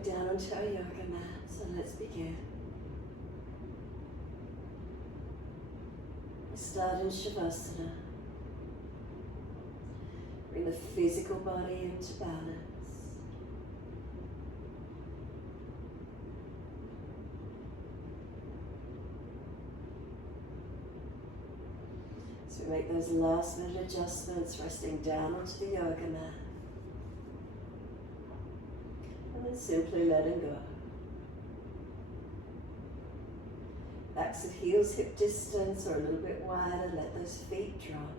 Coming down onto our yoga mat, so let's begin. We start in Shavasana. Bring the physical body into balance. So we make those last minute adjustments, resting down onto the yoga mat. And then simply letting go. Backs of heels hip distance or a little bit wider, let those feet drop.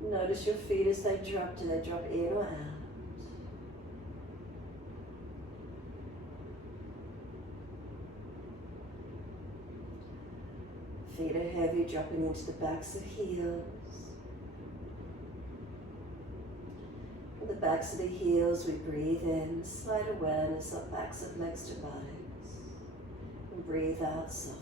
Notice your feet as they drop. Do they drop in or out? Feet are heavy, dropping into the backs of heels. With the backs of the heels, we breathe in, slight awareness of backs of legs to bodies. And breathe out, soften.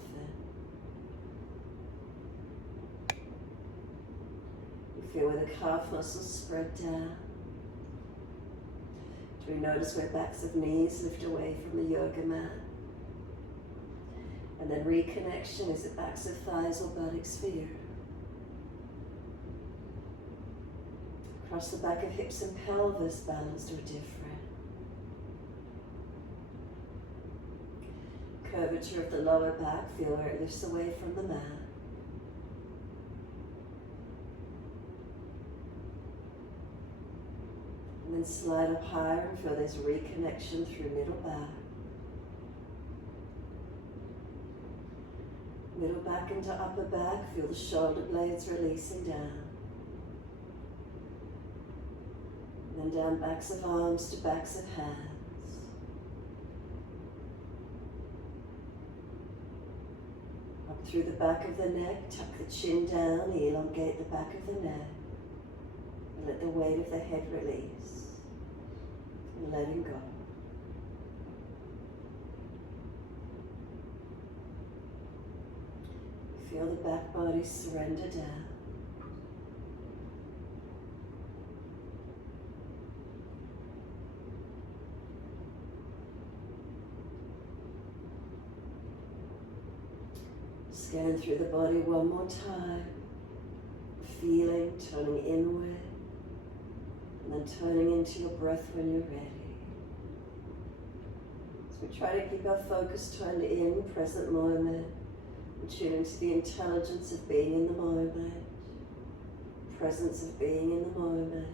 Feel where the calf muscles spread down. Do we notice where backs of knees lift away from the yoga mat? And then reconnection, is it backs of thighs or buttocks for you? Across the back of hips and pelvis, balanced or different. Curvature of the lower back, feel where it lifts away from the mat. And then slide up higher and feel this reconnection through middle back. Middle back into upper back, feel the shoulder blades releasing down. And then down backs of arms to backs of hands. Up through the back of the neck, tuck the chin down, elongate the back of the neck. And let the weight of the head release. And letting go. Feel the back body surrender down. Scan through the body one more time. Feeling, turning inward. And then turning into your breath when you're ready. So we try to keep our focus turned in, present moment, and tune into the intelligence of being in the moment, presence of being in the moment.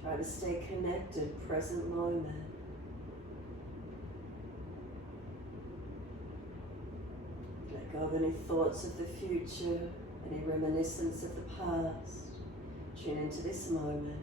Try to stay connected, present moment. Let go of any thoughts of the future, any reminiscence of the past. Tune into this moment.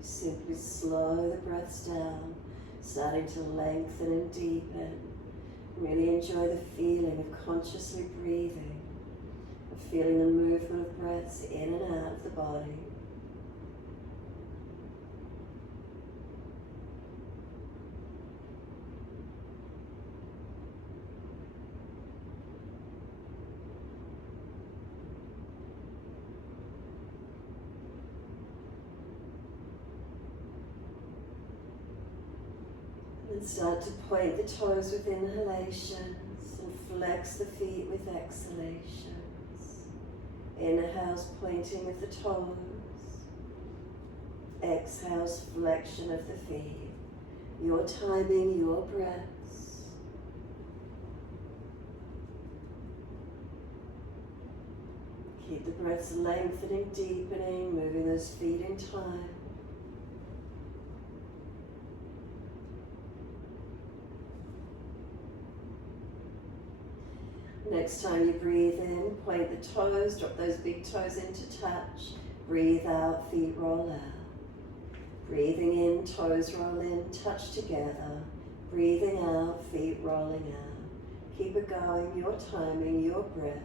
Simply slow the breaths down, starting to lengthen and deepen. Really enjoy the feeling of consciously breathing, of feeling the movement of breaths in and out of the body. And start to point the toes with inhalations and flex the feet with exhalations. Inhales, pointing with the toes. Exhales, flexion of the feet. Your timing, your breaths. Keep the breaths lengthening, deepening, moving those feet in time. Next time you breathe in, point the toes, drop those big toes into touch. Breathe out, feet roll out. Breathing in, toes roll in, touch together. Breathing out, feet rolling out. Keep it going, your timing, your breaths.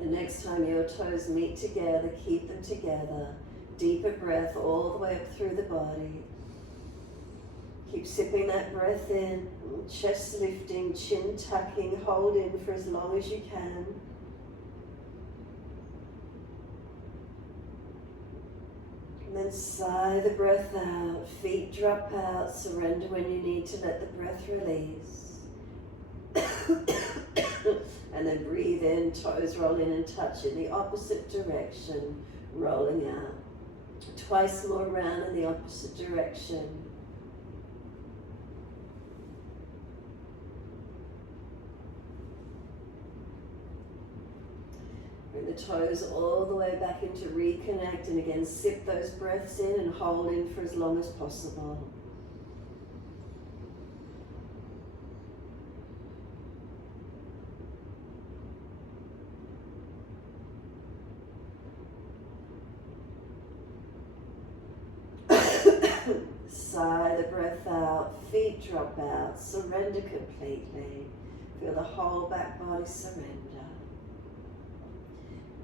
The next time your toes meet together, keep them together. Deeper breath all the way up through the body. Keep sipping that breath in, chest lifting, chin tucking, hold in for as long as you can. And then sigh the breath out, feet drop out, surrender when you need to let the breath release. And then breathe in, toes roll in and touch in the opposite direction, rolling out. Twice more round in the opposite direction. Bring the toes all the way back into reconnect, and again sip those breaths in and hold in for as long as possible. Sigh the breath out, feet drop out, surrender completely. Feel the whole back body surrender.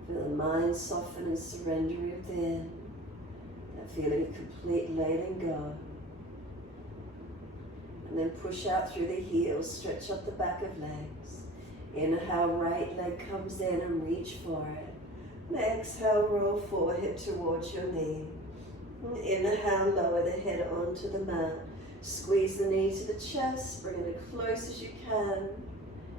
Feel the mind soften and surrender within. That feeling of complete letting go. And then push out through the heels, stretch up the back of legs. Inhale, right leg comes in and reach for it. And exhale, roll forehead towards your knee. Inhale, lower the head onto the mat. Squeeze the knee to the chest, bring it as close as you can.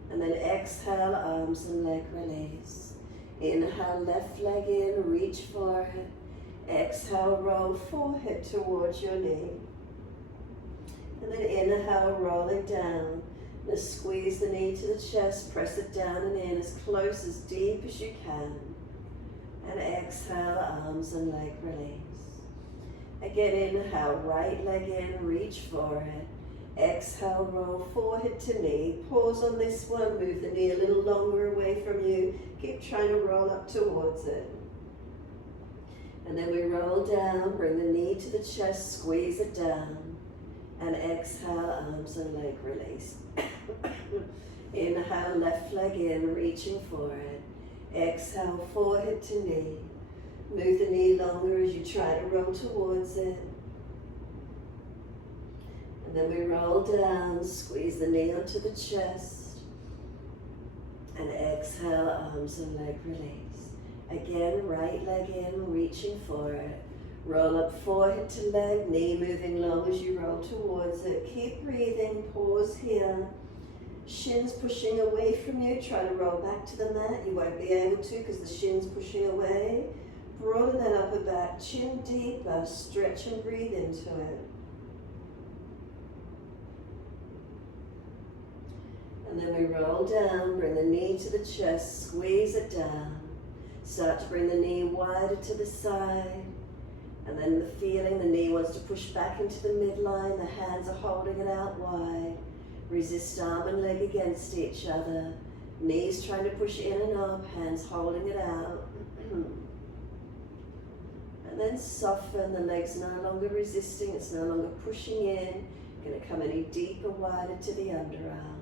And then exhale, arms and leg release. Inhale, left leg in, reach for it. Exhale, roll forehead towards your knee. And then inhale, roll it down. Now squeeze the knee to the chest, press it down and in as close, as deep as you can. And exhale, arms and leg release. Again, inhale, right leg in, reach for it. Exhale, roll forehead to knee. Pause on this one, move the knee a little longer away from you. Keep trying to roll up towards it. And then we roll down, bring the knee to the chest, squeeze it down. And exhale, arms and leg release. Inhale, left leg in, reaching for it. Exhale, forehead to knee. Move the knee longer as you try to roll towards it. And then we roll down, squeeze the knee onto the chest. And exhale, arms and leg release. Again, right leg in, reaching for it. Roll up forehead to leg, knee moving long as you roll towards it. Keep breathing, pause here. Shins pushing away from you, try to roll back to the mat. You won't be able to because the shin's pushing away. Broaden that upper back, chin deeper, stretch and breathe into it. And then we roll down, bring the knee to the chest, squeeze it down. Start to bring the knee wider to the side. And then the feeling, the knee wants to push back into the midline, the hands are holding it out wide. Resist arm and leg against each other. Knees trying to push in and up, hands holding it out. And then soften, the legs no longer resisting, it's no longer pushing in. Going to come any deeper, wider to the underarm.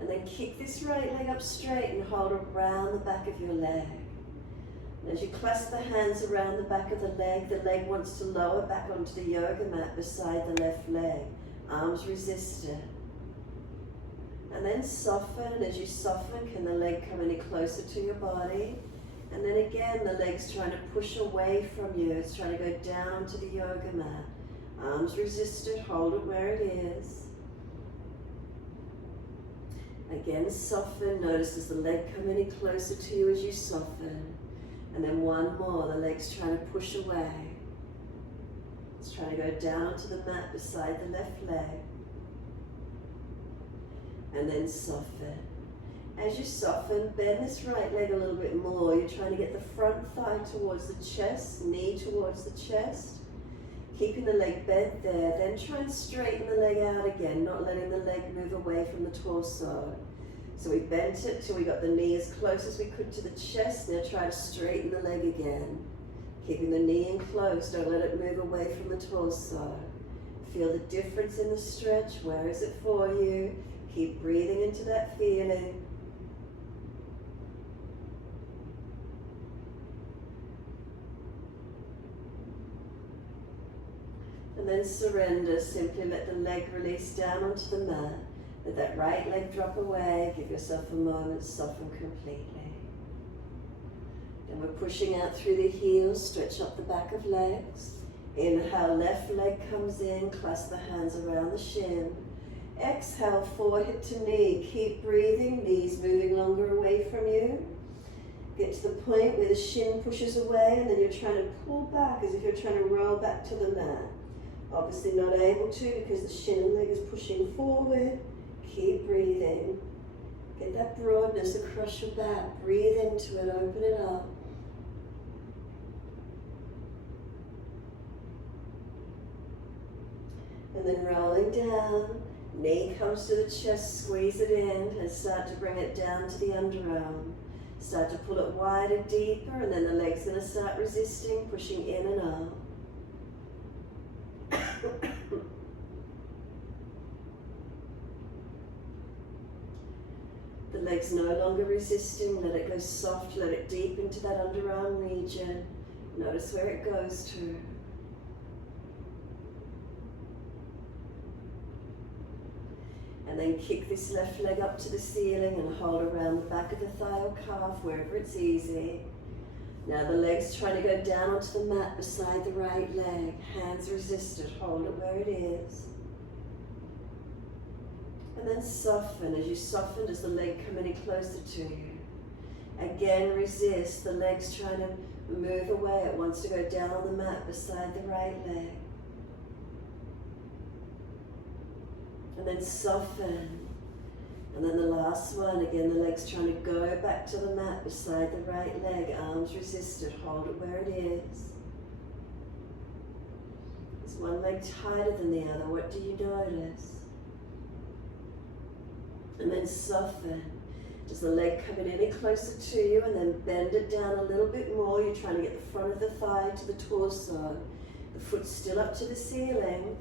And then kick this right leg up straight and hold around the back of your leg. And as you clasp the hands around the back of the leg wants to lower back onto the yoga mat beside the left leg. Arms resisted. And then soften, and as you soften, can the leg come any closer to your body? And then again, the leg's trying to push away from you. It's trying to go down to the yoga mat. Arms resisted, hold it where it is. Again, soften. Notice does the leg come any closer to you as you soften. And then one more, the leg's trying to push away. It's trying to go down to the mat beside the left leg. And then soften. As you soften, bend this right leg a little bit more. You're trying to get the front thigh towards the chest, knee towards the chest. Keeping the leg bent there. Then try and straighten the leg out again, not letting the leg move away from the torso. So we bent it till we got the knee as close as we could to the chest. Now try to straighten the leg again. Keeping the knee in close, don't let it move away from the torso. Feel the difference in the stretch. Where is it for you? Keep breathing into that feeling. And then surrender. Simply let the leg release down onto the mat. Let that right leg drop away. Give yourself a moment to soften completely. Then we're pushing out through the heels. Stretch up the back of legs. Inhale, left leg comes in. Clasp the hands around the shin. Exhale, forehead to knee. Keep breathing. Knees moving longer away from you. Get to the point where the shin pushes away and then you're trying to pull back as if you're trying to roll back to the mat. Obviously not able to because the shin and leg is pushing forward. Keep breathing. Get that broadness across your back. Breathe into it, open it up. And then rolling down, knee comes to the chest, squeeze it in and start to bring it down to the underarm. Start to pull it wider, deeper, and then the leg's going to start resisting, pushing in and up. The leg's no longer resisting. Let it go soft. Let it deep into that underarm region. Notice where it goes to. And then kick this left leg up to the ceiling and hold around the back of the thigh or calf, wherever it's easy. Now the leg's trying to go down onto the mat beside the right leg. Hands resisted. Hold it where it is. And then soften. As you soften, does the leg come any closer to you? Again, resist. The leg's trying to move away. It wants to go down on the mat beside the right leg. And then soften. And then the last one, again, the leg's trying to go back to the mat beside the right leg. Arms resisted. Hold it where it is. Is one leg tighter than the other? What do you notice? And then soften. Does the leg come in any closer to you? And then bend it down a little bit more. You're trying to get the front of the thigh to the torso. The foot's still up to the ceiling.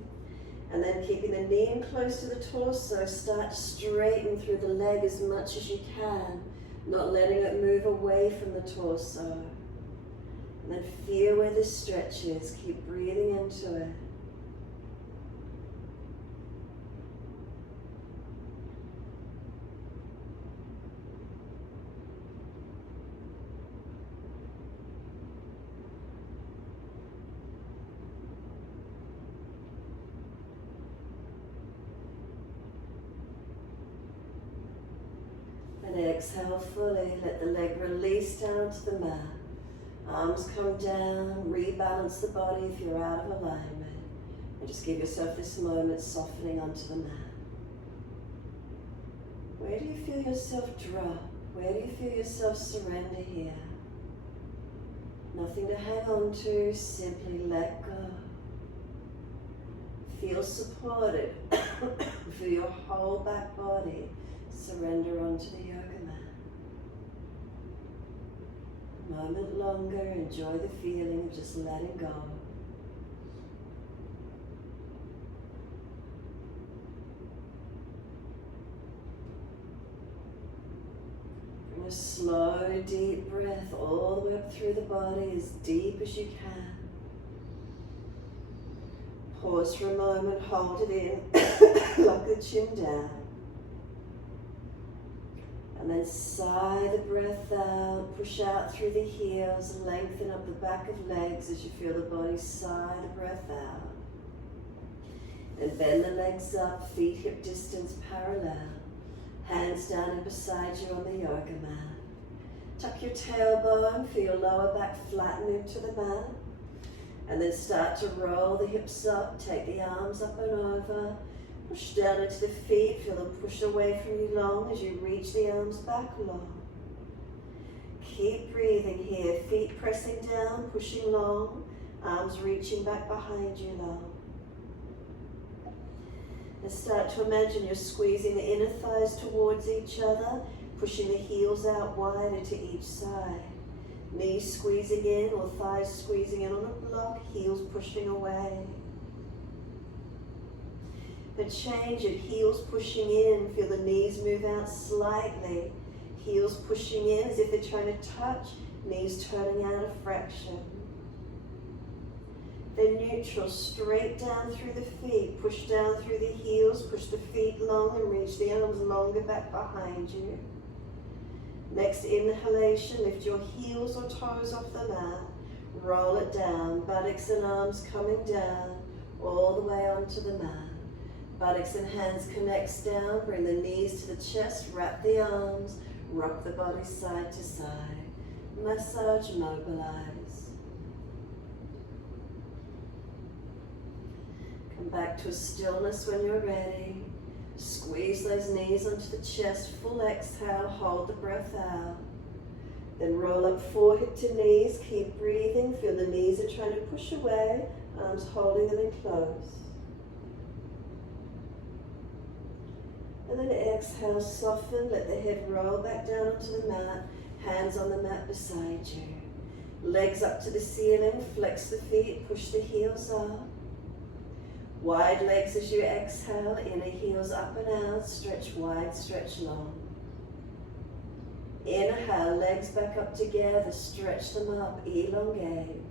And then keeping the knee in close to the torso, start to straighten through the leg as much as you can, not letting it move away from the torso. And then feel where the stretch is. Keep breathing into it. And exhale fully, let the leg release down to the mat. Arms come down, rebalance the body if you're out of alignment. And just give yourself this moment softening onto the mat. Where do you feel yourself drop? Where do you feel yourself surrender here? Nothing to hang on to, simply let go. Feel supported. Feel your whole back body surrender onto the yoga mat. A moment longer, enjoy the feeling of just letting go. Bring a slow, deep breath all the way up through the body, as deep as you can. Pause for a moment, hold it in, lock the chin down. And then sigh the breath out, push out through the heels, lengthen up the back of legs as you feel the body sigh the breath out. And bend the legs up, feet hip distance parallel. Hands down and beside you on the yoga mat. Tuck your tailbone, feel your lower back flatten into the mat. And then start to roll the hips up, take the arms up and over. Push down into the feet, feel them push away from you long as you reach the arms back long. Keep breathing here, feet pressing down, pushing long, arms reaching back behind you long. And start to imagine you're squeezing the inner thighs towards each other, pushing the heels out wider to each side. Knees squeezing in or thighs squeezing in on a block, heels pushing away. But change it, heels pushing in, feel the knees move out slightly. Heels pushing in as if they're trying to touch, knees turning out a fraction. Then neutral, straight down through the feet, push down through the heels, push the feet long and reach the arms longer back behind you. Next inhalation, lift your heels or toes off the mat, roll it down, buttocks and arms coming down, all the way onto the mat. Buttocks and hands connects down, bring the knees to the chest, wrap the arms, rock the body side to side. Massage, mobilize. Come back to a stillness when you're ready. Squeeze those knees onto the chest, full exhale, hold the breath out. Then roll up forehead to knees, keep breathing, feel the knees are trying to push away, arms holding them in close. And then exhale, soften, let the head roll back down onto the mat, hands on the mat beside you. Legs up to the ceiling, flex the feet, push the heels up. Wide legs as you exhale, inner heels up and out, stretch wide, stretch long. Inhale, legs back up together, stretch them up, elongate.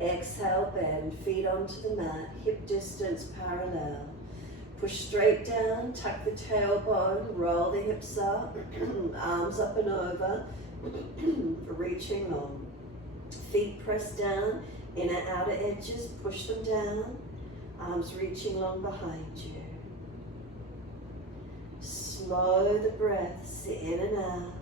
Exhale, bend, feet onto the mat, hip distance parallel. Push straight down, tuck the tailbone, roll the hips up, arms up and over, reaching long. Feet press down, inner outer edges, push them down, arms reaching long behind you. Slow the breaths in and out.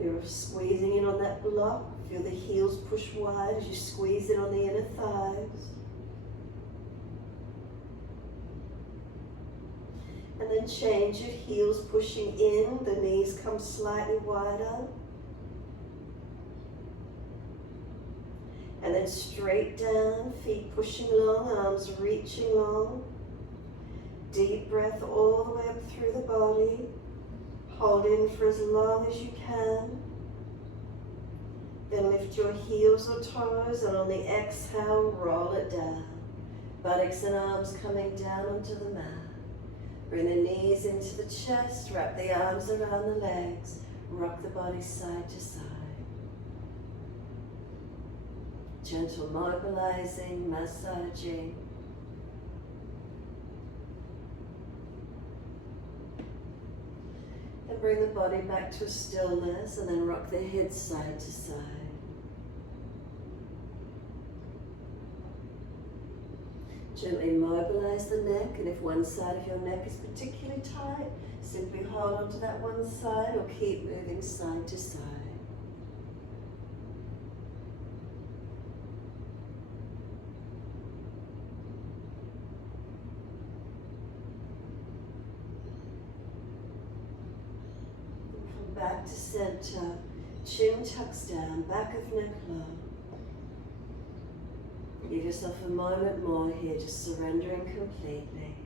You're squeezing in on that block. Feel the heels push wide as you squeeze in on the inner thighs. And then change it, heels pushing in, the knees come slightly wider. And then straight down, feet pushing long, arms reaching long. Deep breath all the way up through the body. Hold in for as long as you can. Then lift your heels or toes and on the exhale, roll it down. Buttocks and arms coming down onto the mat. Bring the knees into the chest, wrap the arms around the legs, rock the body side to side. Gentle mobilizing, massaging. Then bring the body back to a stillness and then rock the head side to side. Gently mobilize the neck, and if one side of your neck is particularly tight, simply hold onto that one side or keep moving side to side. Come back to center, chin tucks down, back of neck low. Give yourself a moment more here, just surrendering completely.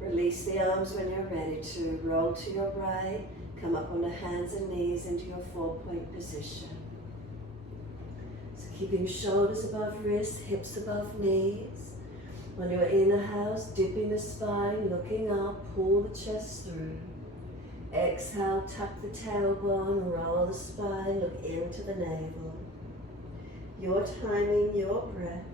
Release the arms when you're ready to roll to your right, come up on the hands and knees into your 4-point position. So keeping shoulders above wrists, hips above knees. On your inhale, dipping the spine, looking up, pull the chest through. Exhale, tuck the tailbone, roll the spine, look into the navel. Your timing, your breaths.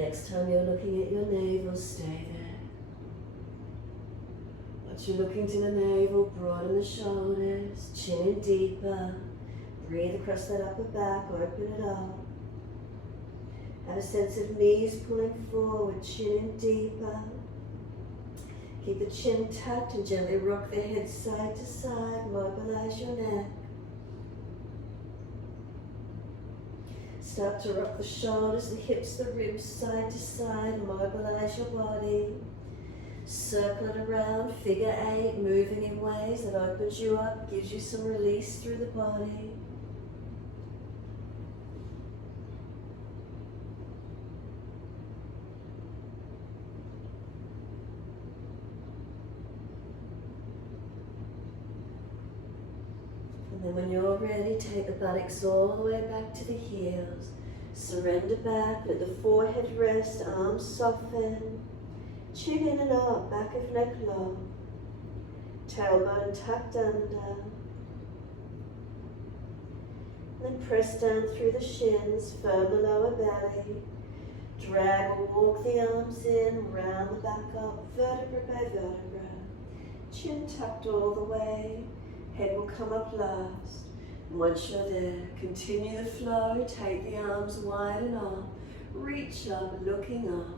Next time you're looking at your navel, stay there. Once you're looking to the navel, broaden the shoulders, chin in deeper. Breathe across that upper back, open it up. Have a sense of knees pulling forward, chin in deeper. Keep the chin tucked and gently rock the head side to side, mobilize your neck. Start to rock the shoulders, the hips, the ribs side to side, mobilize your body. Circle it around, figure 8, moving in ways that opens you up, gives you some release through the body. And then when you're ready, take the buttocks all the way back to the heels. Surrender back, let the forehead rest, arms soften. Chin in and up, back of neck long. Tailbone tucked under. Then press down through the shins, firm the lower belly. Drag or walk the arms in, round the back up, vertebra by vertebra. Chin tucked all the way. Head will come up last. And once you're there, continue the flow. Take the arms wide and up. Reach up, looking up.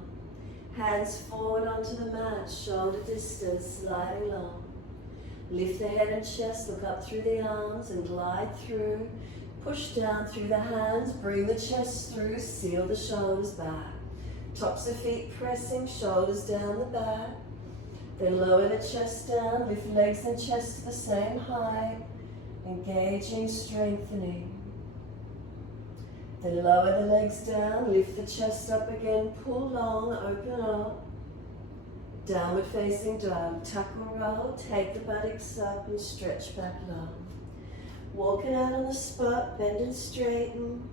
Hands forward onto the mat, shoulder distance, sliding long. Lift the head and chest, look up through the arms and glide through. Push down through the hands, bring the chest through, seal the shoulders back. Tops of feet pressing, shoulders down the back. Then lower the chest down, lift legs and chest to the same height, engaging, strengthening. Then lower the legs down, lift the chest up again, pull long, open up. Downward facing dog, tuck or roll, take the buttocks up and stretch back long. Walking out on the spot, bend and straighten.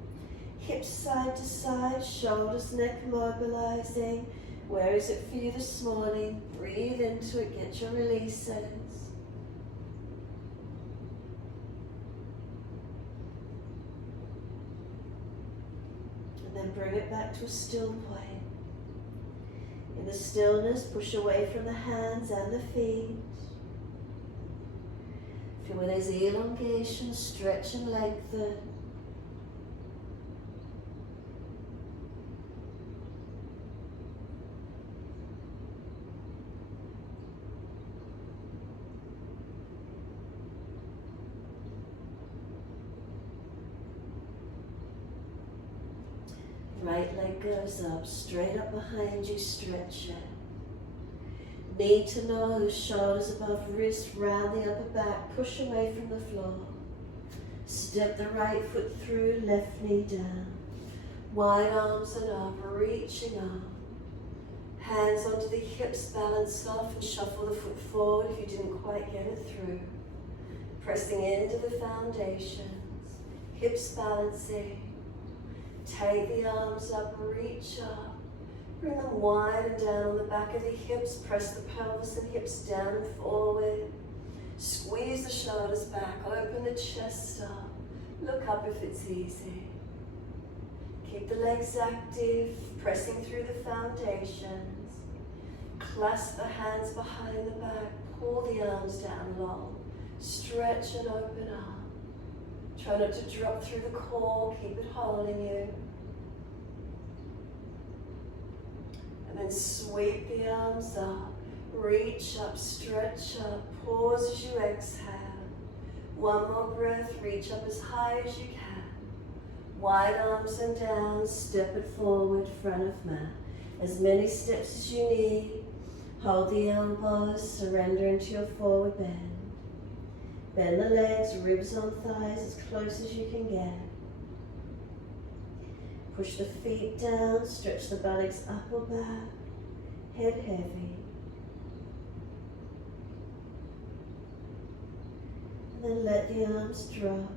Hips side to side, shoulders, neck mobilizing. Where is it for you this morning? Breathe into it, get your releases. And then bring it back to a still point. In the stillness, push away from the hands and the feet. Feel where there's elongation, stretch and lengthen. Right leg goes up, straight up behind you, stretch it. Knee to nose, shoulders above wrist, round the upper back, push away from the floor. Step the right foot through, left knee down. Wide arms and up, reaching up. Hands onto the hips, balance off and shuffle the foot forward if you didn't quite get it through. Pressing into the foundations, hips balancing. Take the arms up, reach up. Bring them wide and down on the back of the hips. Press the pelvis and hips down and forward. Squeeze the shoulders back, open the chest up. Look up if it's easy. Keep the legs active, pressing through the foundations. Clasp the hands behind the back, pull the arms down long. Stretch and open up. Try not to drop through the core, keep it holding you. And then sweep the arms up, reach up, stretch up, pause as you exhale. One more breath, reach up as high as you can. Wide arms and down, step it forward, front of mat. As many steps as you need. Hold the elbows, surrender into your forward bend. Bend the legs, ribs on thighs as close as you can get. Push the feet down, stretch the buttocks up or back, head heavy. And then let the arms drop.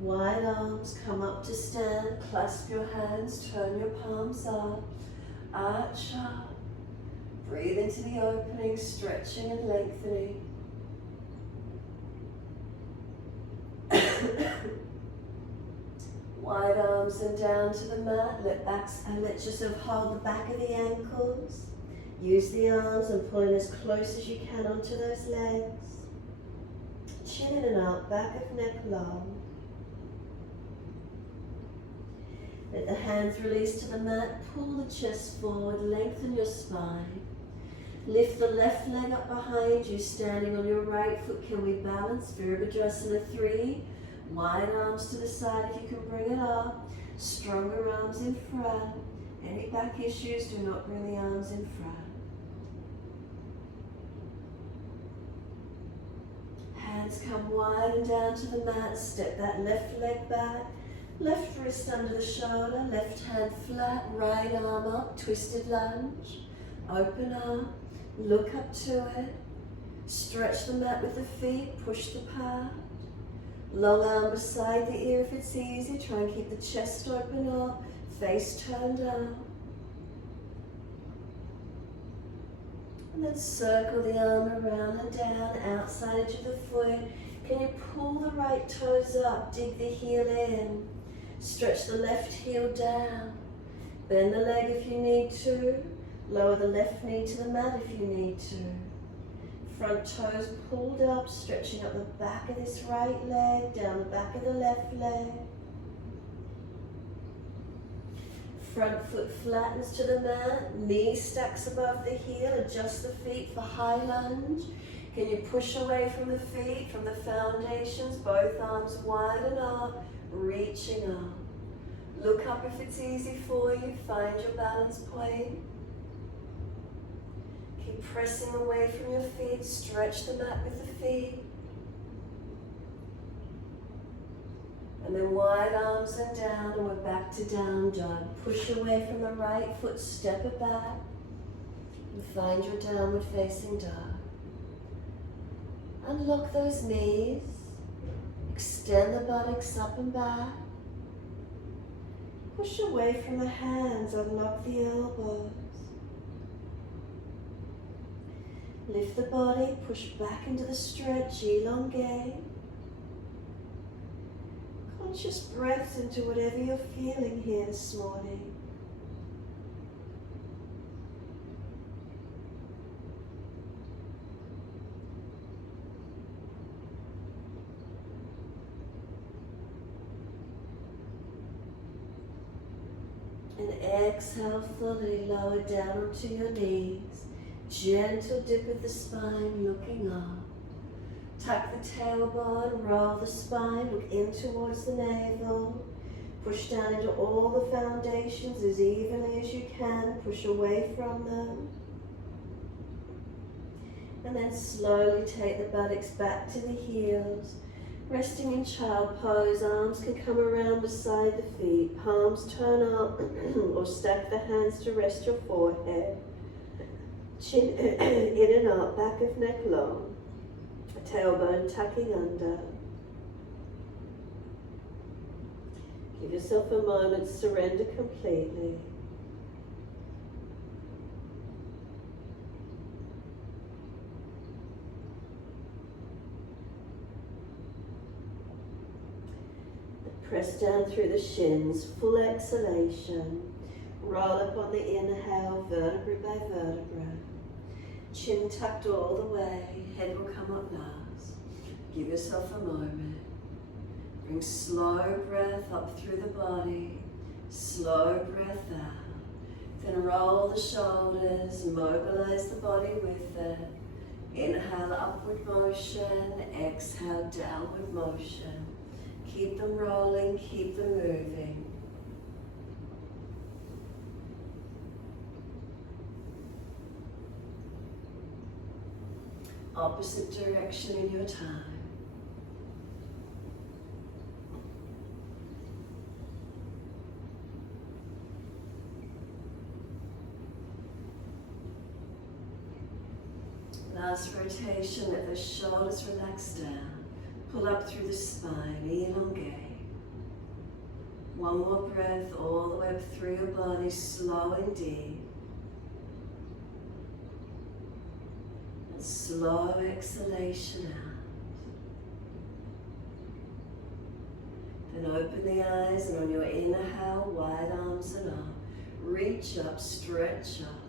Wide arms, come up to stand, clasp your hands, turn your palms up, arch up. Breathe into the opening, stretching and lengthening. Wide arms and down to the mat. Let yourself hold the back of the ankles. Use the arms and pull in as close as you can onto those legs. Chin in and out, back of neck long. Let the hands release to the mat. Pull the chest forward, lengthen your spine. Lift the left leg up behind you, standing on your right foot. Can we balance? Virabhadrasana 3. Wide arms to the side if you can bring it up. Stronger arms in front. Any back issues, do not bring the arms in front. Hands come wide and down to the mat. Step that left leg back. Left wrist under the shoulder. Left hand flat. Right arm up. Twisted lunge. Open up. Look up to it. Stretch the mat with the feet. Push the part. Long arm beside the ear if it's easy. Try and keep the chest open up. Face turned up. And then circle the arm around and down, outside edge of the foot. Can you pull the right toes up, dig the heel in. Stretch the left heel down. Bend the leg if you need to. Lower the left knee to the mat if you need to. Front toes pulled up, stretching up the back of this right leg, down the back of the left leg. Front foot flattens to the mat, knee stacks above the heel, adjust the feet for high lunge. Can you push away from the feet, from the foundations, both arms widen up, reaching up. Look up if it's easy for you, find your balance point. Keep pressing away from your feet, stretch the mat with the feet. And then wide arms and down, and we're back to down dog. Push away from the right foot, step it back, and find your downward facing dog. Unlock those knees, extend the buttocks up and back. Push away from the hands, unlock the elbows. Lift the body, push back into the stretch, elongate. Conscious breaths into whatever you're feeling here this morning. And exhale fully, lower down onto your knees. Gentle dip of the spine, looking up. Tuck the tailbone, roll the spine, look in towards the navel. Push down into all the foundations as evenly as you can. Push away from them. And then slowly take the buttocks back to the heels. Resting in child pose, arms can come around beside the feet. Palms turn up or stack the hands to rest your forehead. Chin in and up, back of neck long. Tailbone tucking under. Give yourself a moment, surrender completely. Press down through the shins, full exhalation. Roll up on the inhale, vertebra by vertebra. Chin tucked all the way, head will come up last. Give yourself a moment. Bring slow breath up through the body, slow breath out. Then roll the shoulders, mobilize the body with it. Inhale, upward motion, exhale, downward motion. Keep them rolling, keep them moving. Opposite direction in your time. Last rotation, let the shoulders relax down. Pull up through the spine, elongate. One more breath all the way up through your body, slow and deep. And slow exhalation out. And open the eyes, and on your inhale, wide arms and up. Reach up, stretch up.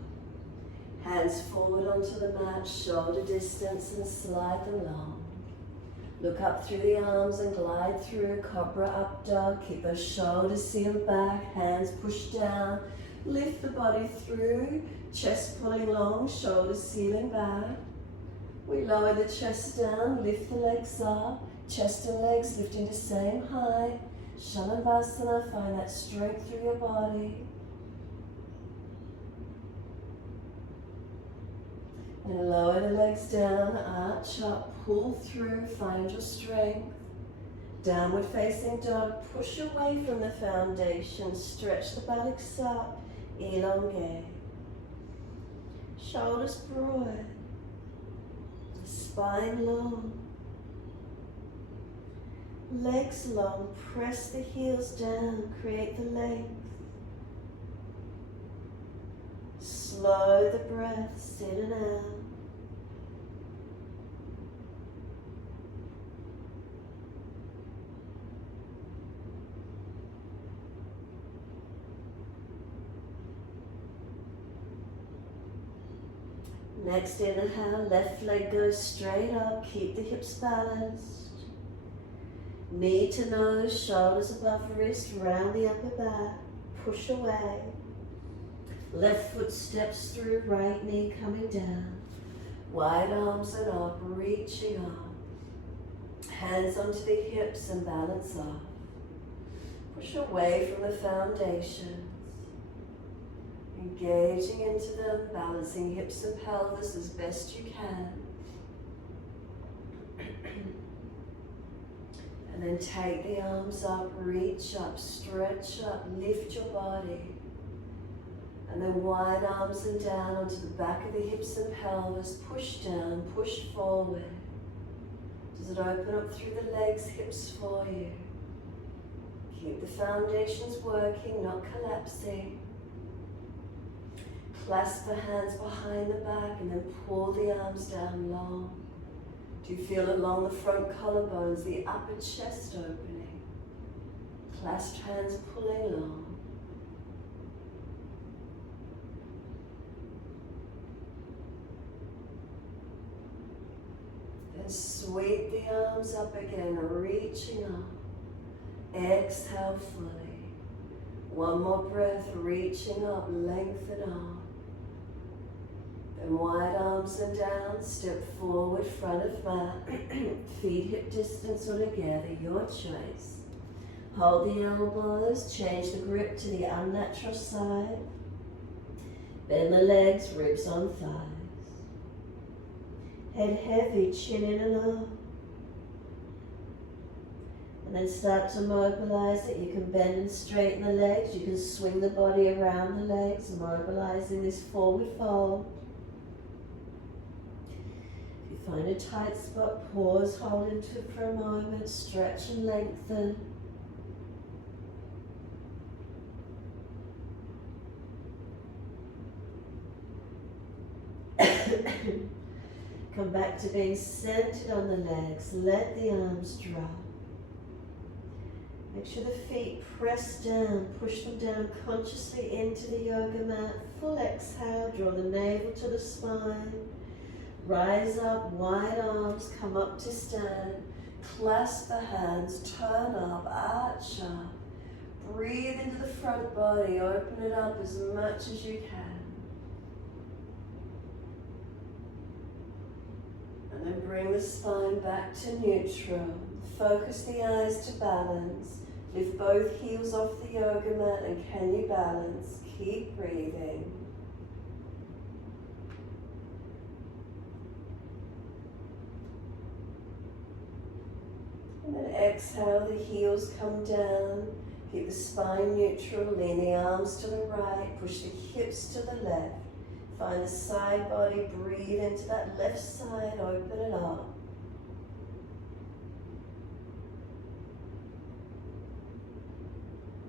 Hands forward onto the mat, shoulder distance, and slide them long. Look up through the arms and glide through, cobra up dog. Keep those shoulders sealed back, hands push down. Lift the body through, chest pulling long, shoulders sealing back. We lower the chest down, lift the legs up, chest and legs lifting to same height. Shalabhasana, find that strength through your body. And lower the legs down, arch up, pull through, find your strength. Downward facing dog, push away from the foundation, stretch the buttocks up, elongate. Shoulders broad, spine long. Legs long, press the heels down, create the length. Slow the breaths in and out. Next inhale, left leg goes straight up, keep the hips balanced. Knee to nose, shoulders above wrist, round the upper back, push away. Left foot steps through, right knee coming down. Wide arms and up, reaching up. Hands onto the hips and balance off. Push away from the foundations. Engaging into them, balancing hips and pelvis as best you can. And then take the arms up, reach up, stretch up, lift your body. And then wide arms and down onto the back of the hips and pelvis. Push down, push forward. Does it open up through the legs, hips for you? Keep the foundations working, not collapsing. Clasp the hands behind the back and then pull the arms down long. Do you feel along the front collarbones, the upper chest opening? Clasped hands pulling long. Then sweep the arms up again, reaching up. Exhale fully. One more breath, reaching up, lengthen up. Then wide arms and down, step forward, front of mat. Feet hip distance or together, your choice. Hold the elbows, change the grip to the unnatural side. Bend the legs, ribs on thighs. Head heavy, chin in and up. And then start to mobilize it. You can bend and straighten the legs. You can swing the body around the legs, mobilizing this forward fold. If you find a tight spot, pause, hold into it for a moment, stretch and lengthen. Come back to being centered on the legs. Let the arms drop. Make sure the feet press down, push them down consciously into the yoga mat. Full exhale, draw the navel to the spine. Rise up, wide arms, come up to stand. Clasp the hands, turn up, arch up. Breathe into the front body, open it up as much as you can. And then bring the spine back to neutral. Focus the eyes to balance. Lift both heels off the yoga mat, and can you balance? Keep breathing. And then exhale, the heels come down. Keep the spine neutral, lean the arms to the right, push the hips to the left. Find the side body, breathe into that left side, open it up.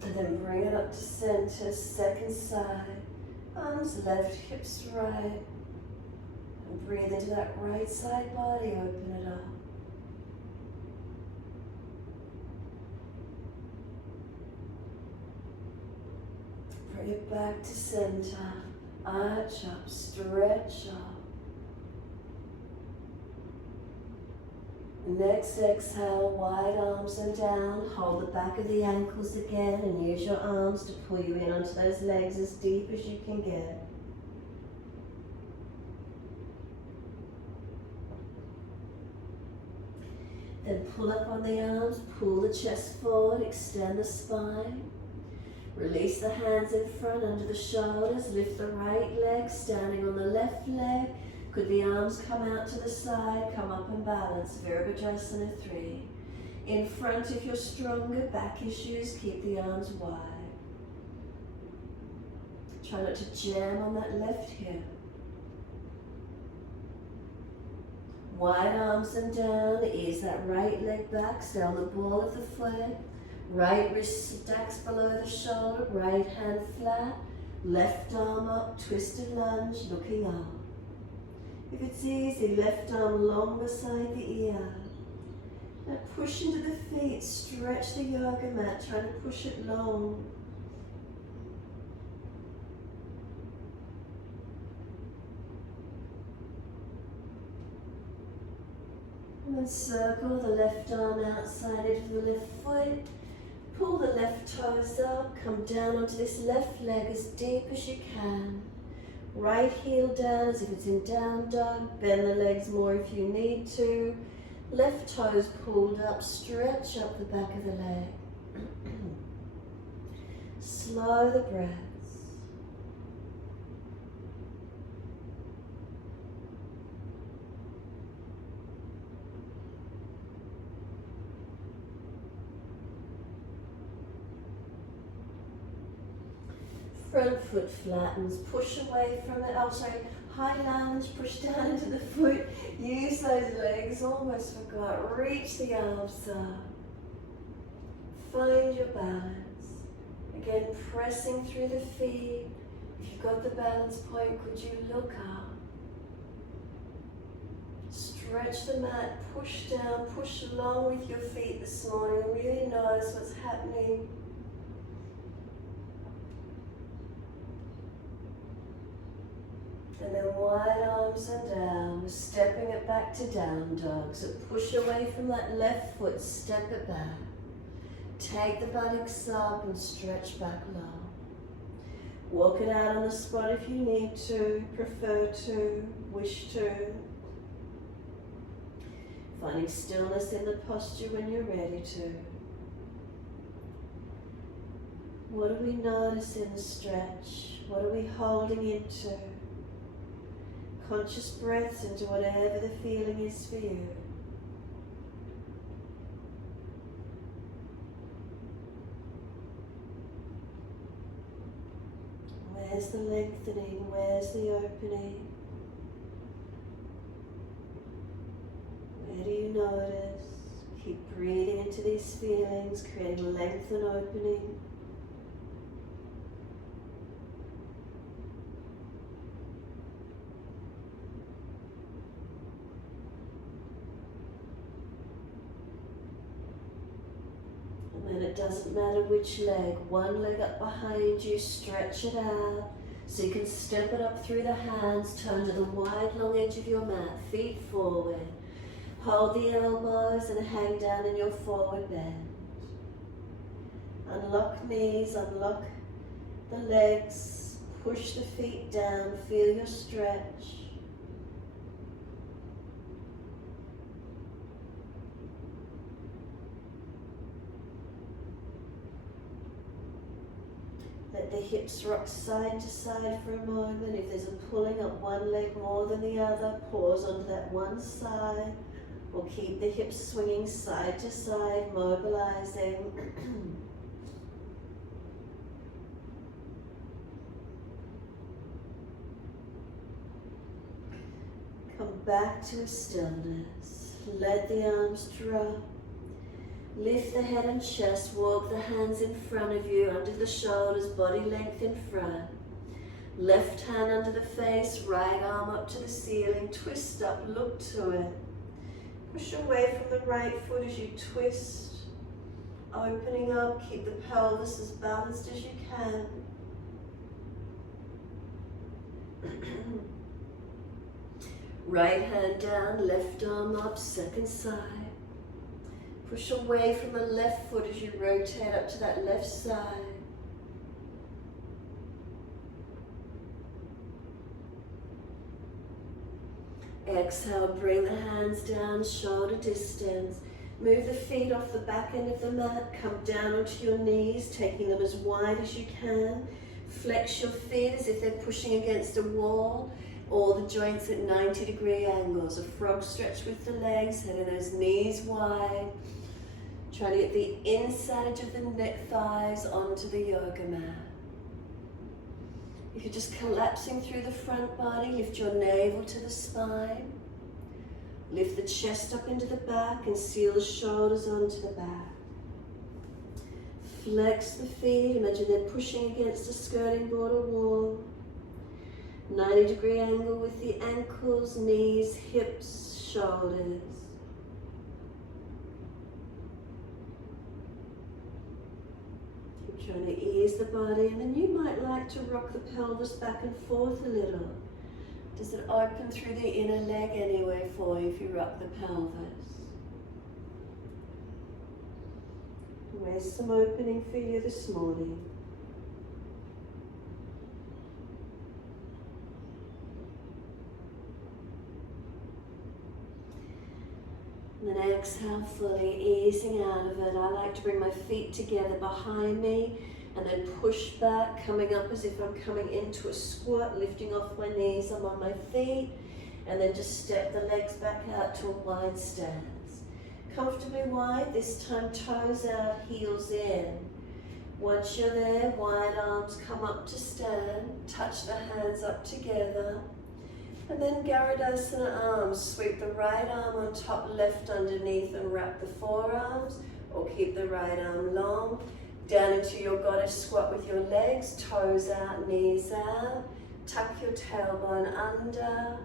And then bring it up to center, second side. Arms left, hips right. And breathe into that right side body, open it up. Bring it back to center. Arch up, stretch up. Next exhale, wide arms and down. Hold the back of the ankles again and use your arms to pull you in onto those legs as deep as you can get. Then pull up on the arms, pull the chest forward, extend the spine. Release the hands in front under the shoulders, lift the right leg, standing on the left leg. Could the arms come out to the side, come up and balance, Virabhadrasana 3. In front if you're stronger, back issues, keep the arms wide. Try not to jam on that left hip. Wide arms and down, ease that right leg back, stay on the ball of the foot. Right wrist stacks below the shoulder, right hand flat, left arm up, twisted lunge, looking up. If it's easy, left arm long beside the ear. Now push into the feet, stretch the yoga mat, try to push it long. And then circle the left arm outside into the left foot. Pull the left toes up, come down onto this left leg as deep as you can. Right heel down as if it's in down dog. Bend the legs more if you need to. Left toes pulled up, stretch up the back of the leg. Slow the breaths. Front foot flattens, push away from it. Oh, sorry, high lunge, push down into the foot. Use those legs, almost forgot. Reach the arms up. Find your balance. Again, pressing through the feet. If you've got the balance point, could you look up? Stretch the mat, push down, push long with your feet this morning. Really notice what's happening. And then wide arms and down. We're stepping it back to down dog. So push away from that left foot, step it back. Take the buttocks up and stretch back low. Walk it out on the spot if you need to, prefer to, wish to. Finding stillness in the posture when you're ready to. What do we notice in the stretch? What are we holding into? Conscious breaths into whatever the feeling is for you. Where's the lengthening? Where's the opening? Where do you notice? Keep breathing into these feelings, creating length and opening. And it doesn't matter which leg, one leg up behind you, stretch it out so you can step it up through the hands, turn to the wide long edge of your mat, feet forward. Hold the elbows and hang down in your forward bend. Unlock knees, unlock the legs, push the feet down, feel your stretch. Let the hips rock side to side for a moment. If there's a pulling up one leg more than the other, pause onto that one side, or keep the hips swinging side to side, mobilizing. Come back to a stillness. Let the arms drop. Lift the head and chest, walk the hands in front of you, under the shoulders, body length in front. Left hand under the face, right arm up to the ceiling, twist up, look to it. Push away from the right foot as you twist, opening up, keep the pelvis as balanced as you can. Right hand down, left arm up, second side. Push away from the left foot as you rotate up to that left side. Exhale, bring the hands down, shoulder distance. Move the feet off the back end of the mat, come down onto your knees, taking them as wide as you can. Flex your feet as if they're pushing against a wall, or the joints at 90-degree angles. A frog stretch with the legs, heading those knees wide. Try to get the inside edge of the neck thighs onto the yoga mat. If you're just collapsing through the front body, lift your navel to the spine. Lift the chest up into the back and seal the shoulders onto the back. Flex the feet, imagine they're pushing against a skirting board or wall. 90-degree angle with the ankles, knees, hips, shoulders. Keep trying to ease the body, and then you might like to rock the pelvis back and forth a little. Does it open through the inner leg anyway for you if you rock the pelvis? Where's some opening for you this morning? And then exhale fully, easing out of it. I like to bring my feet together behind me and then push back, coming up as if I'm coming into a squat, lifting off my knees, I'm on my feet, and then just step the legs back out to a wide stance. Comfortably wide, this time toes out, heels in. Once you're there, wide arms come up to stand, touch the hands up together, and then Garudasana arms, sweep the right arm on top, left underneath, and wrap the forearms, or keep the right arm long. Down into your goddess squat with your legs, toes out, knees out. Tuck your tailbone under.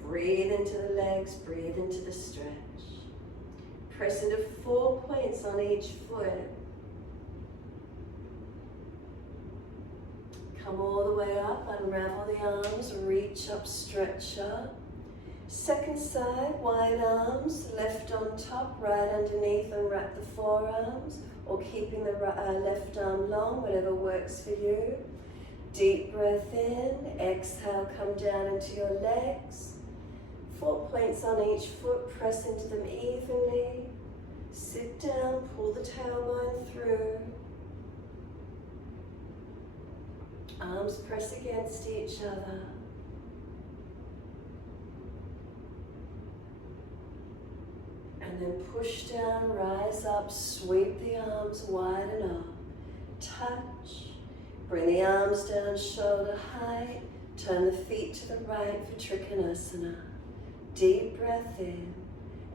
Breathe into the legs, breathe into the stretch. Press into 4 points on each foot. Come all the way up, unravel the arms, reach up, stretch up. Second side, wide arms, left on top, right underneath, and wrap the forearms, or keeping the left arm long, whatever works for you. Deep breath in, exhale, come down into your legs. 4 points on each foot, press into them evenly. Sit down, pull the tailbone through. Arms press against each other. And then push down, rise up, sweep the arms wide and up. Touch. Bring the arms down, shoulder height. Turn the feet to the right for Trikonasana. Deep breath in.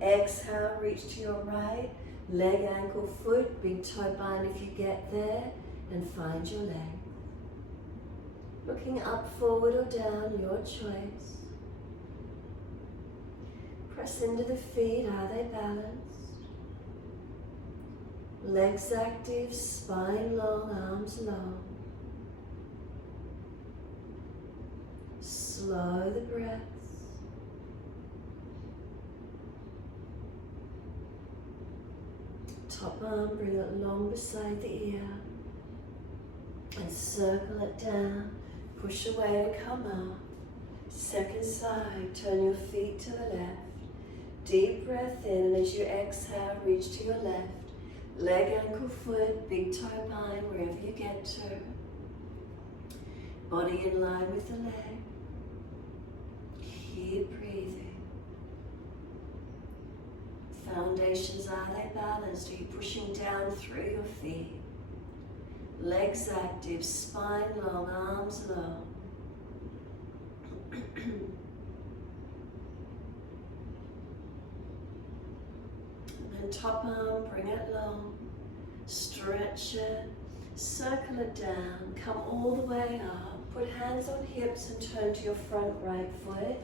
Exhale, reach to your right. Leg, ankle, foot. Big toe bind if you get there. And find your leg. Looking up, forward or down, your choice. Press into the feet, are they balanced? Legs active, spine long, arms long. Slow the breaths. Top arm, bring it long beside the ear. And circle it down. Push away to come up. Second side, turn your feet to the left. Deep breath in, and as you exhale, reach to your left. Leg, ankle, foot, big toe bind, wherever you get to. Body in line with the leg. Keep breathing. Foundations, are they balanced? Are you pushing down through your feet? Legs active, spine long, arms long. And top arm, bring it long. Stretch it, circle it down, come all the way up. Put hands on hips and turn to your front right foot.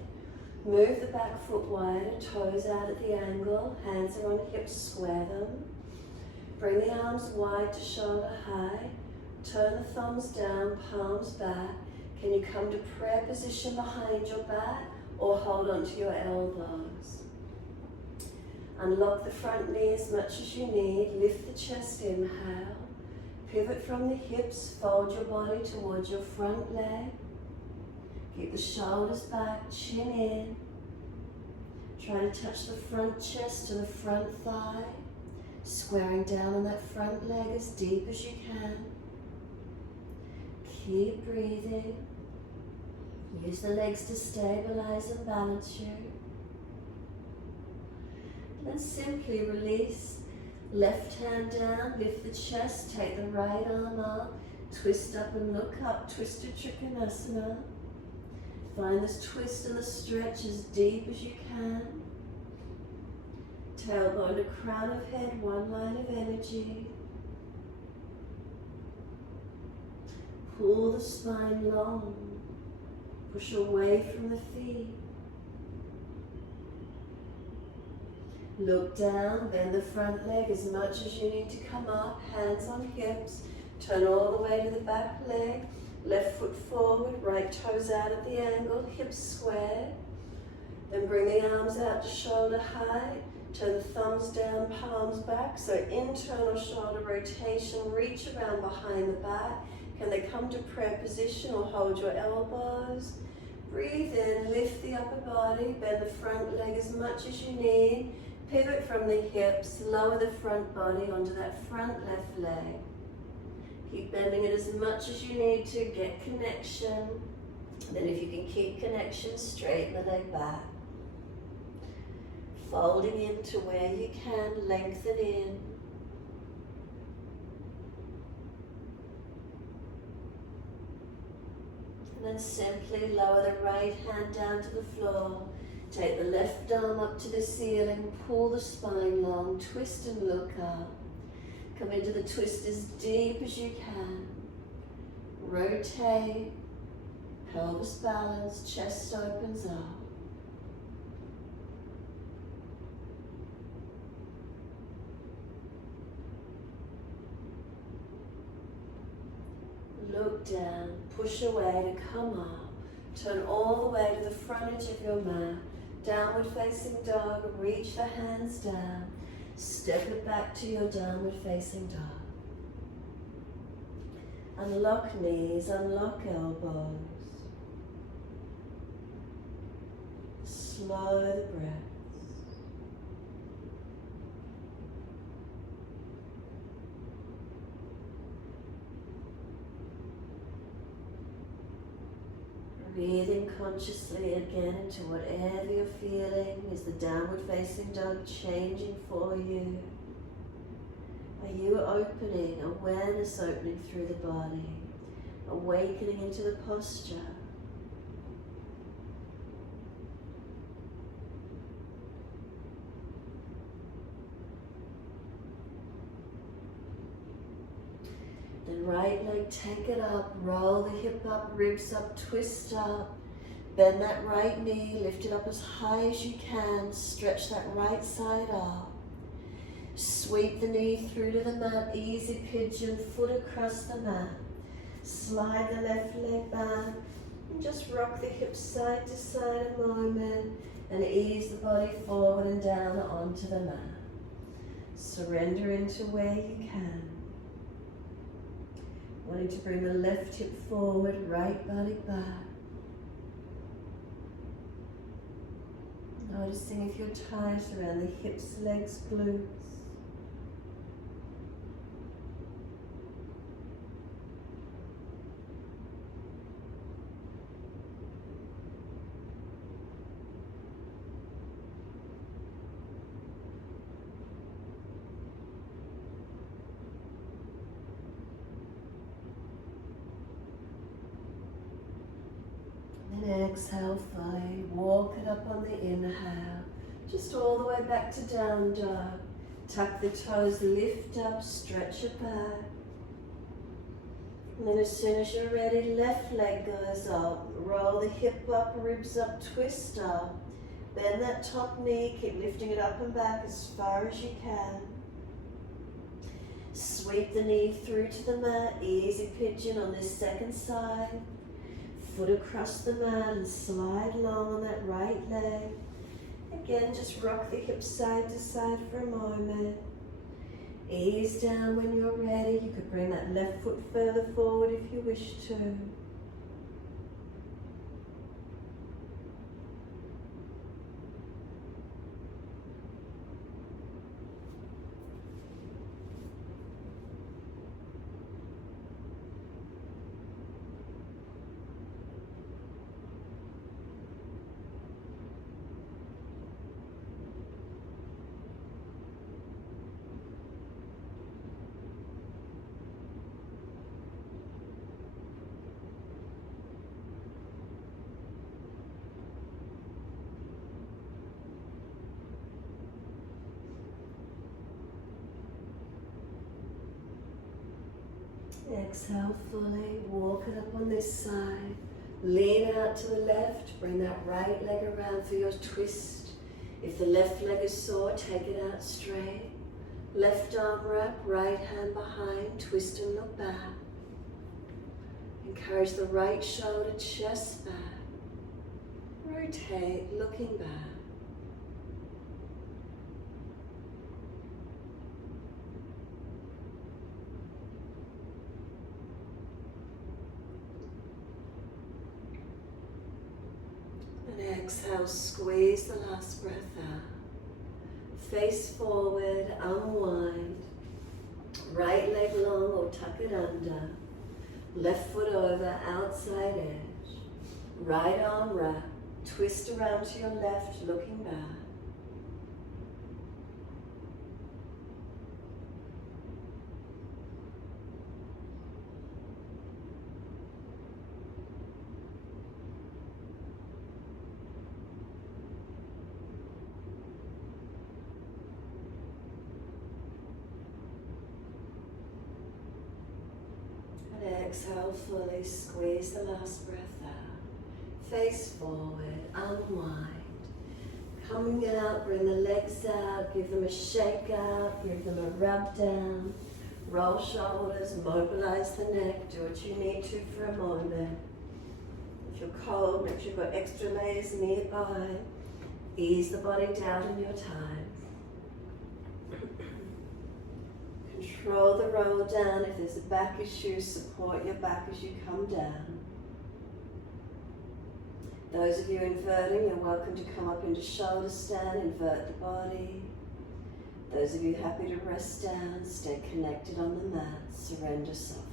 Move the back foot wider, toes out at the angle, hands are on hips, square them. Bring the arms wide to shoulder high. Turn the thumbs down, palms back. Can you come to prayer position behind your back or hold onto your elbows? Unlock the front knee as much as you need. Lift the chest, inhale. Pivot from the hips, fold your body towards your front leg. Keep the shoulders back, chin in. Try to touch the front chest to the front thigh. Squaring down on that front leg as deep as you can. Keep breathing. Use the legs to stabilize and balance you. And simply release. Left hand down, lift the chest, take the right arm up, twist up and look up, twisted Trikonasana. Find this twist and the stretch as deep as you can. Tailbone to crown of head, one line of energy. Pull the spine long. Push away from the feet. Look down, bend the front leg as much as you need to come up, hands on hips. Turn all the way to the back leg. Left foot forward, right toes out at the angle, hips square. Then bring the arms out to shoulder height. Turn the thumbs down, palms back. So internal shoulder rotation, reach around behind the back. Can they come to prayer position or hold your elbows? Breathe in, lift the upper body, bend the front leg as much as you need. Pivot from the hips, lower the front body onto that front left leg. Keep bending it as much as you need to, get connection. Then if you can keep connection, straighten the leg back. Folding into where you can, lengthen in. And then simply lower the right hand down to the floor. Take the left arm up to the ceiling, pull the spine long, twist and look up. Come into the twist as deep as you can. Rotate, pelvis balance, chest opens up. Look down, push away to come up. Turn all the way to the front edge of your mat. Downward facing dog, reach the hands down. Step it back to your downward facing dog. Unlock knees, unlock elbows. Slow the breath. Breathing consciously again into whatever you're feeling. Is the downward facing dog changing for you? Are you opening, awareness opening through the body, awakening into the posture? Then right leg, take it up, roll the hip up, ribs up, twist up. Bend that right knee, lift it up as high as you can, stretch that right side up. Sweep the knee through to the mat, easy pigeon, foot across the mat. Slide the left leg back, and just rock the hips side to side a moment, and ease the body forward and down onto the mat. Surrender into where you can. Wanting to bring the left hip forward, right body back. Noticing if you're tight around the hips, legs, glutes. Exhale fully, walk it up on the inhale, just all the way back to down dog. Tuck the toes, lift up, stretch it back. And then as soon as you're ready, left leg goes up, roll the hip up, ribs up, twist up. Bend that top knee, keep lifting it up and back as far as you can. Sweep the knee through to the mat, easy pigeon on this second side. foot across the mat and slide along on that right leg. Again, just rock the hips side to side for a moment. Ease down when you're ready. You could bring that left foot further forward if you wish to. Exhale fully, walk it up on this side. Lean out to the left, bring that right leg around for your twist. If the left leg is sore, take it out straight. Left arm wrap, right hand behind, twist and look back. Encourage the right shoulder, chest back. Rotate, looking back. And exhale, squeeze the last breath out. Face forward, unwind. Right leg long or tuck it under. Left foot over, outside edge. Right arm wrap. Twist around to your left, looking back. Exhale fully, squeeze the last breath out. Face forward, unwind. Coming out, bring the legs out, give them a shake out, give them a rub down. Roll shoulders, mobilize the neck, do what you need to for a moment. If you're cold, make sure you've got extra layers nearby. Ease the body down in your time. Control the roll down. If there's a back issue, support your back as you come down. Those of you inverting, you're welcome to come up into shoulder stand, invert the body. Those of you happy to rest down, stay connected on the mat, surrender, soften.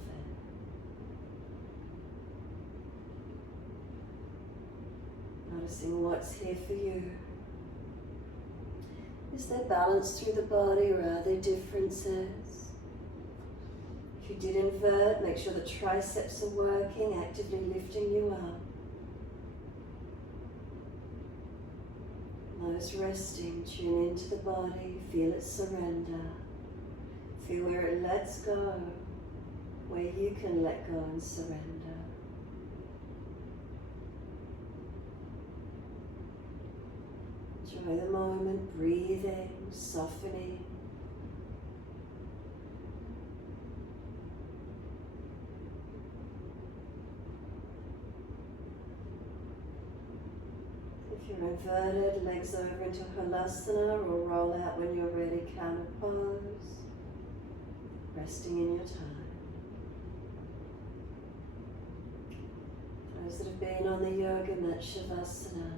Noticing what's here for you. Is there balance through the body or are there differences? If you did invert, make sure the triceps are working, actively lifting you up. Those resting, tune into the body, feel it surrender. Feel where it lets go, where you can let go and surrender. Enjoy the moment, breathing, softening. If you're inverted, legs over into Halasana or roll out when you're ready, counter pose. Resting in your time. Those that have been on the yoga mat, Shavasana,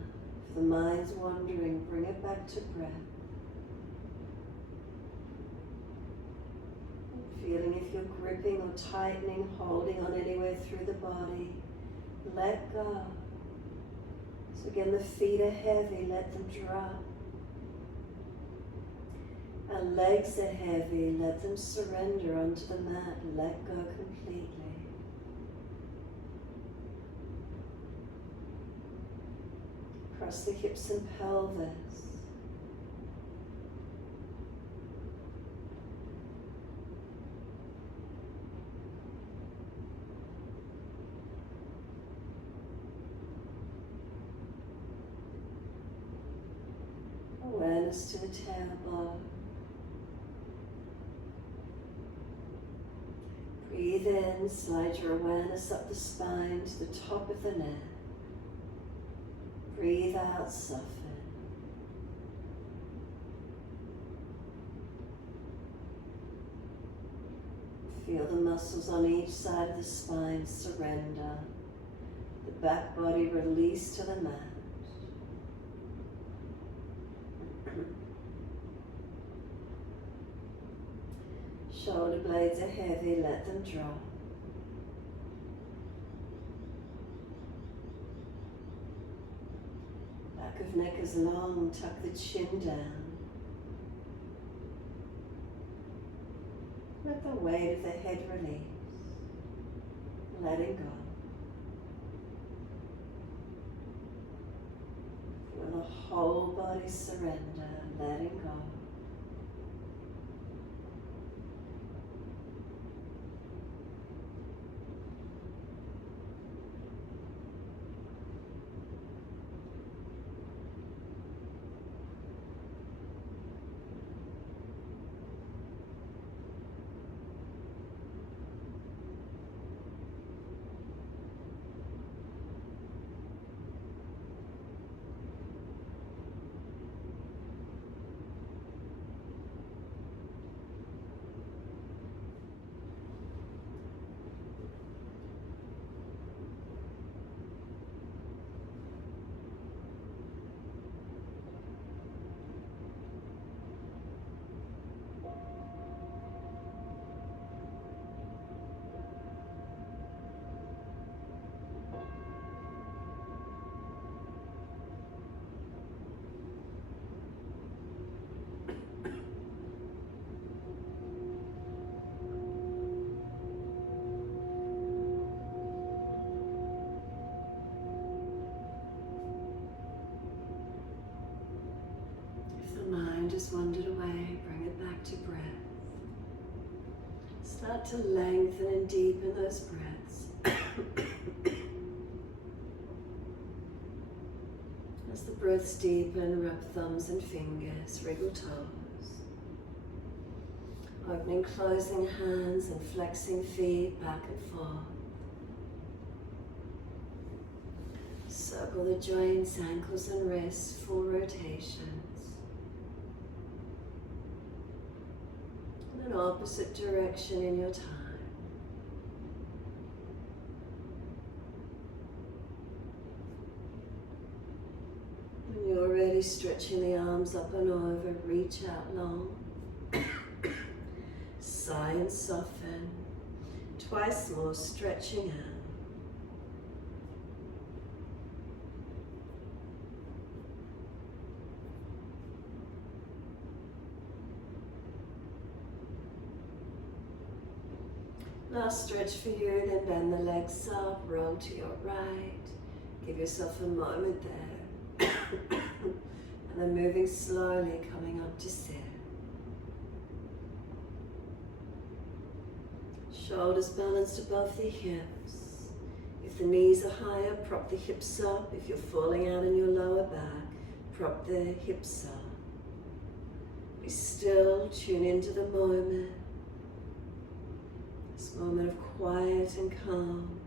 if the mind's wandering, bring it back to breath. Feeling if you're gripping or tightening, holding on anywhere through the body, let go. So again, the feet are heavy, let them drop. Our legs are heavy, let them surrender onto the mat, let go completely. Cross the hips and pelvis. Awareness to the tailbone. Breathe in, slide your awareness up the spine to the top of the neck. Breathe out, soften. Feel the muscles on each side of the spine surrender. The back body release to the mat. Shoulder blades are heavy, let them drop. Back of neck is long, tuck the chin down. Let the weight of the head release, letting go. Feel the whole body surrender, letting go. Just wandered away, bring it back to breath. Start to lengthen and deepen those breaths. As the breaths deepen, rub thumbs and fingers, wriggle toes. Opening, closing hands and flexing feet back and forth. Circle the joints, ankles and wrists, full rotation. An opposite direction in your time. When you're ready, stretching the arms up and over, reach out long. Sigh and soften. Twice more, stretching out. Last stretch for you, then bend the legs up, roll to your right. Give yourself a moment there. And then moving slowly, coming up to sit. Shoulders balanced above the hips. If the knees are higher, prop the hips up. If you're falling out in your lower back, prop the hips up. Be still, tune into the moment. Moment of quiet and calm.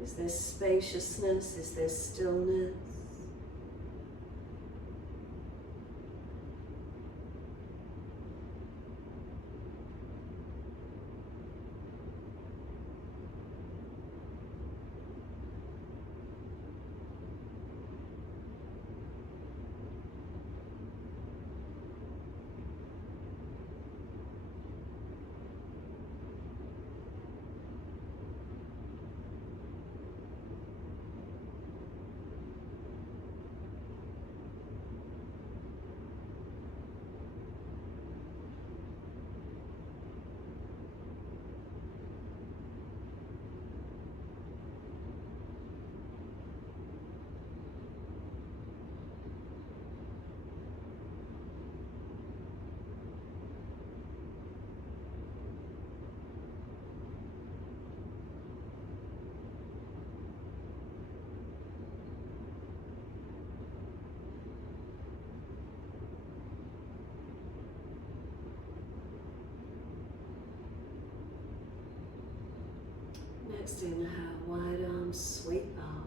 Is there spaciousness? Is there stillness? Next inhale, wide arms sweep up.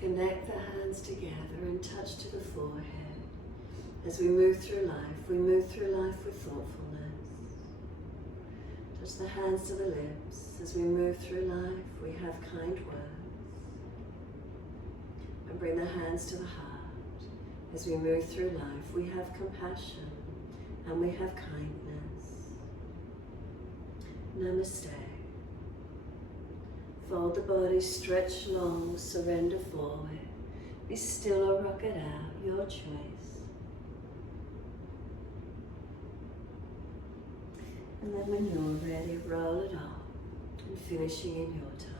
Connect the hands together and touch to the forehead. As we move through life with thoughtfulness. Touch the hands to the lips. As we move through life, we have kind words. And bring the hands to the heart. As we move through life, we have compassion and we have kindness. Namaste. Fold the body, stretch long, surrender forward. Be still or rock it out, your choice. And then when you're ready, roll it off and finishing in your time.